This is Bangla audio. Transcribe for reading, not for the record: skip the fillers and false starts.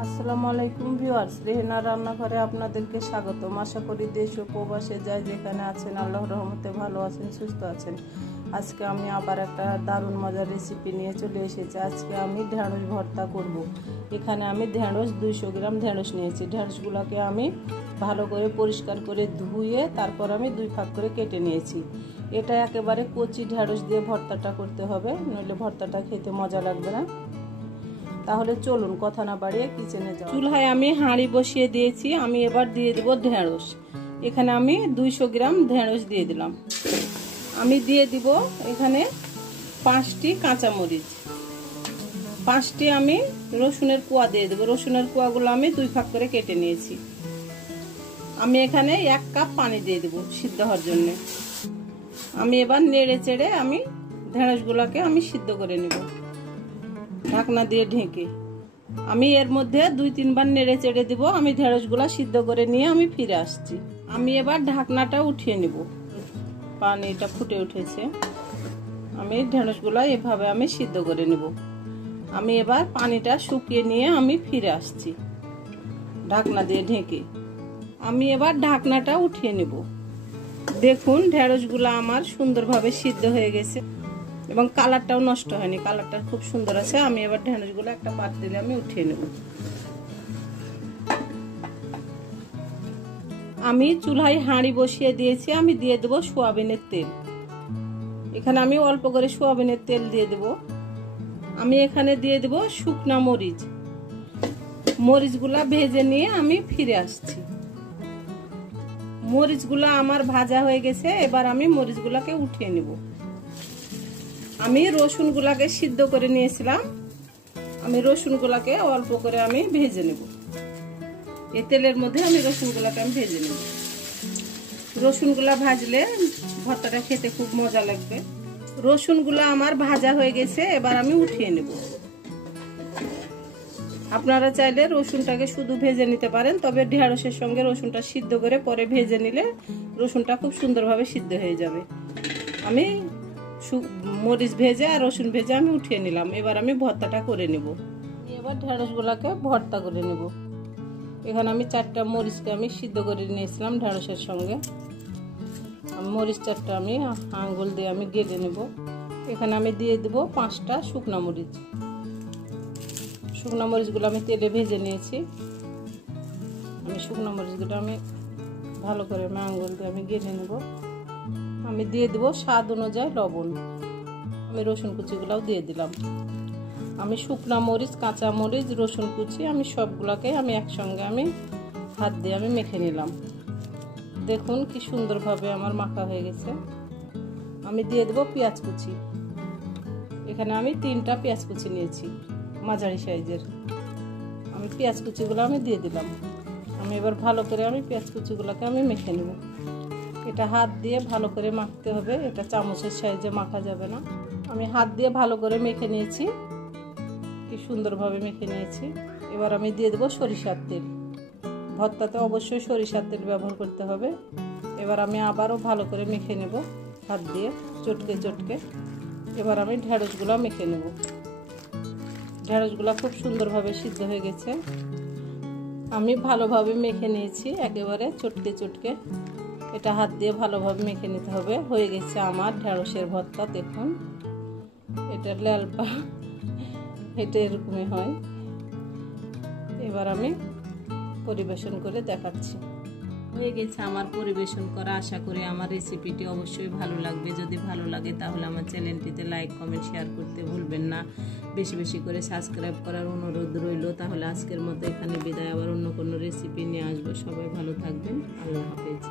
আসসালামু আলাইকুম ভিউয়ার্স, রেহেনা রান্নাঘরে আপনাদেরকে স্বাগতম। আশা করি দেশ ও প্রবাসে যাই যেখানে আছেন আল্লাহর রহমতে ভালো আছেন, সুস্থ আছেন। আজকে আমি আবার একটা দারুণ মজার রেসিপি নিয়ে চলে এসেছি। আজকে আমি ঢেঁড়স ভর্তা করব। এখানে আমি 200 গ্রাম ঢেঁড়স নিয়েছি। ঢেঁড়সগুলোকে আমি ভালো করে পরিষ্কার করে ধুয়ে তারপর আমি 2 ভাগ করে কেটে নিয়েছি। এটা একেবারে কচি ঢেঁড়স দিয়ে ভর্তাটা করতে হবে, নইলে ভর্তাটা খেতে মজা লাগবে না। তাহলে চলুন কথা না বাড়িয়ে কিচেনে যাও। চুলায় আমি হাঁড়ি বসিয়ে দিয়েছি। আমি এবার দিয়ে দেব ঢেঁড়স। এখানে আমি 200 গ্রাম ঢেঁড়স দিয়ে দিলাম। আমি দিয়ে দিব এখানে 5টি কাঁচামরিচ, 5টি আমি রসুনের কোয়া দিয়ে দেবো। রসুনের কোয়াগুলো আমি 2 ভাগ করে কেটে নিয়েছি। আমি এখানে 1 কাপ পানি দিয়ে দেবো সিদ্ধ হওয়ার জন্য। আমি এবার নেড়ে চেড়ে আমি ঢেঁড়সগুলোকে আমি সিদ্ধ করে নেব ঢাকনা দিয়ে ঢেকে। আমি এর মধ্যে 2-3 বার নেড়ে চেড়ে দিব। আমি ঢেঁড়সগুলো সিদ্ধ করে নিয়ে আমি ফিরে আসছি। আমি এবার ঢাকনাটা উঠিয়ে নেব। পানিটা ফুটে উঠেছে। আমি ঢেঁড়সগুলো এভাবে আমি সিদ্ধ করে নেব। আমি এবার পানিটা শুকিয়ে নিয়ে আমি ফিরে আসছি ঢাকনা দিয়ে ঢেকে। আমি এবার ঢাকনাটা উঠিয়ে নেব। দেখুন ঢেঁড়সগুলো আমার সুন্দরভাবে সিদ্ধ হয়ে গেছে এবং কালারটাও নষ্ট হয়নি, কালারটা খুব সুন্দর আছে। আমি এবার ঢেঁড়সগুলো একটা পাত্রে আমি উঠিয়ে নেব। আমি চুলায় হাঁড়ি বসিয়ে দিয়েছি। আমি দিয়ে দেব সোয়াবিনের তেল। এখানে আমি অল্প করে সোয়াবিনের তেল দিয়ে দেব। আমি এখানে দিয়ে দেব শুকনা মরিচ। মরিচগুলা ভেজে নিয়ে আমি ফিরে আসছি। মরিচগুলা আমার ভাজা হয়ে গেছে। এবার আমি মরিচগুলাকে উঠিয়ে নেব। আমি রসুনগুলাকে সিদ্ধ করে নিয়েছিলাম। আমি রসুনগুলাকে অল্প করে আমি ভেজে নেব। এই তেলের মধ্যে আমি রসুনগুলাকে আমি ভেজে নেব। রসুনগুলা ভাজলে ভর্তাটা খেতে খুব মজা লাগবে। রসুনগুলা আমার ভাজা হয়ে গেছে। এবার আমি উঠিয়ে নেব। আপনারা চাইলে রসুনটাকে শুধু ভেজে নিতে পারেন, তবে ঢেঁড়সের সঙ্গে রসুনটা সিদ্ধ করে পরে ভেজে নিলে রসুনটা খুব সুন্দরভাবে সিদ্ধ হয়ে যাবে। আমি মরিচ ভেজে আর রসুন ভেজে আমি উঠিয়ে নিলাম। এবার আমি ভর্তাটা করে নেব। এবার ঢেঁড়সগুলোকে ভর্তা করে নেব। এখানে আমি 4টা মরিচকে আমি সিদ্ধ করে নিয়েছিলাম ঢেঁড়সের সঙ্গে। মরিচ 4টা আমি আঙ্গুল দিয়ে আমি গেটে নেব। এখানে আমি দিয়ে দেব 5টা শুকনা মরিচ। শুকনা মরিচগুলো আমি তেলে ভেজে নিয়েছি। আমি শুকনা মরিচগুলো আমি ভালো করে আমি আঙ্গুল দিয়ে আমি গেটে নেব। আমি দিয়ে দেব স্বাদ অনুযায়ী লবণ। আমি রসুন কুচিগুলোও দিয়ে দিলাম। আমি শুকনা মরিচ, কাঁচা মরিচ, রসুন কুচি আমি সবগুলোকে আমি একসঙ্গে আমি হাত দিয়ে আমি মেখে নিলাম। দেখুন কি সুন্দরভাবে আমার মাখা হয়ে গেছে। আমি দিয়ে দেব পেঁয়াজ কুচি। এখানে আমি 3টা পেঁয়াজ কুচি নিয়েছি মাঝারি সাইজের। আমি পেঁয়াজ কুচিগুলো আমি দিয়ে দিলাম। আমি এবার ভালো করে আমি পেঁয়াজ কুচিগুলোকে আমি মেখে নেব। এটা হাত দিয়ে ভালো করে মাখতে হবে, এটা চামচের সাহায্যে মাখা যাবে না। আমি হাত দিয়ে ভালো করে মেখে নিয়েছি, কি সুন্দরভাবে মেখে নিয়েছি। এবার আমি দিয়ে দেবো সরিষার তেল। ভর্তাতে অবশ্যই সরিষার তেল ব্যবহার করতে হবে। এবার আমি আবারও ভালো করে মেখে নেব হাত দিয়ে চটকে চটকে। এবার আমি ঢেঁড়সগুলো মেখে নেব। ঢেঁড়সগুলো খুব সুন্দরভাবে সিদ্ধ হয়ে গেছে। আমি ভালোভাবে মেখে নিয়েছি একেবারে চটকে চটকে। এটা হাত দিয়ে ভালোভাবে মেখে নিতে হবে। হয়ে গেছে আমার ঢেঁড়সের ভর্তা। দেখুন এটা লালপা, এটা এরকমই হয়। এবার আমি পরিবেশন করে দেখাচ্ছি। হয়ে গেছে আমার পরিবেশন করা। আশা করি আমার রেসিপিটি অবশ্যই ভালো লাগবে। যদি ভালো লাগে তাহলে আমার চ্যানেলটিতে লাইক, কমেন্ট, শেয়ার করতে ভুলবেন না। বেশি বেশি করে সাবস্ক্রাইব করার অনুরোধ রইল। তাহলে আজকের মতো এখানে বিদায়। আবার অন্য কোনো রেসিপি নিয়ে আসবো। সবাই ভালো থাকবেন। আল্লাহ হাফেজ।